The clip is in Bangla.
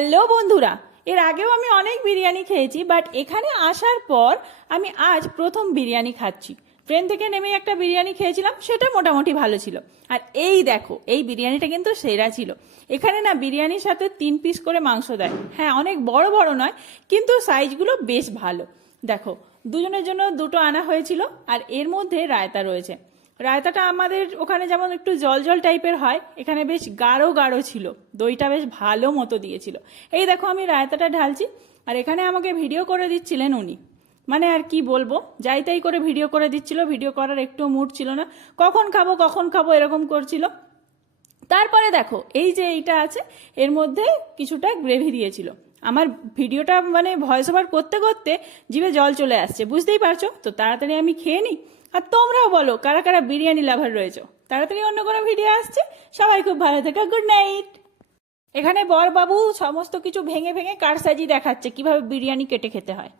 হ্যালো বন্ধুরা, এর আগেও আমি অনেক বিরিয়ানি খেয়েছি বাট এখানে আসার পর আমি আজ প্রথম বিরিয়ানি খাচ্ছি। ট্রেন থেকে নেমে একটা বিরিয়ানি খেয়েছিলাম, সেটা মোটামুটি ভালো ছিল। আর এই দেখো, এই বিরিয়ানিটা কিন্তু সেরা ছিল। এখানে না বিরিয়ানির সাথে তিন পিস করে মাংস দেয়। হ্যাঁ অনেক বড় বড় নয়, কিন্তু সাইজগুলো বেশ ভালো। দেখো, দুজনের জন্য দুটো আনা হয়েছিল, আর এর মধ্যে রায়তা রয়েছে। রায়তাটা আমাদের ওখানে যেমন একটু জল জল টাইপের হয়, এখানে বেশ গাঢ় গাঢ় ছিল। দইটা বেশ ভালো মতো দিয়েছিল। এই দেখো আমি রায়তাটা ঢালছি, আর এখানে আমাকে ভিডিও করে দিচ্ছিলেন উনি। মানে আর কি বলব, যাই তাই করে ভিডিও করে দিচ্ছিল, ভিডিও করার একটু মুড ছিল না। কখন খাব কখন খাব এরকম করছিল। তারপরে দেখো, এই যে এইটা আছে, এর মধ্যে কিছুটা গ্রেভি দিয়েছিল। আমার ভিডিওটা মানে ভয়েস ওভার করতে করতে জিভে জল চলে আসছে, বুঝতেই পারছ? তো তাড়াতাড়ি আমি খেয়ে নিই। আর তোমরাও বলো, কারা কারা বিরিয়ানি লাভার রয়েছো? তাড়াতাড়ি অন্য কোনো ভিডিও আসছে। সবাই খুব ভালো থেকো গুড নাইট এখানে বরবাবু সমস্ত কিছু ভেঙে ভেঙে কারসাজি দেখাচ্ছে, কীভাবে বিরিয়ানি কেটে খেতে হয়।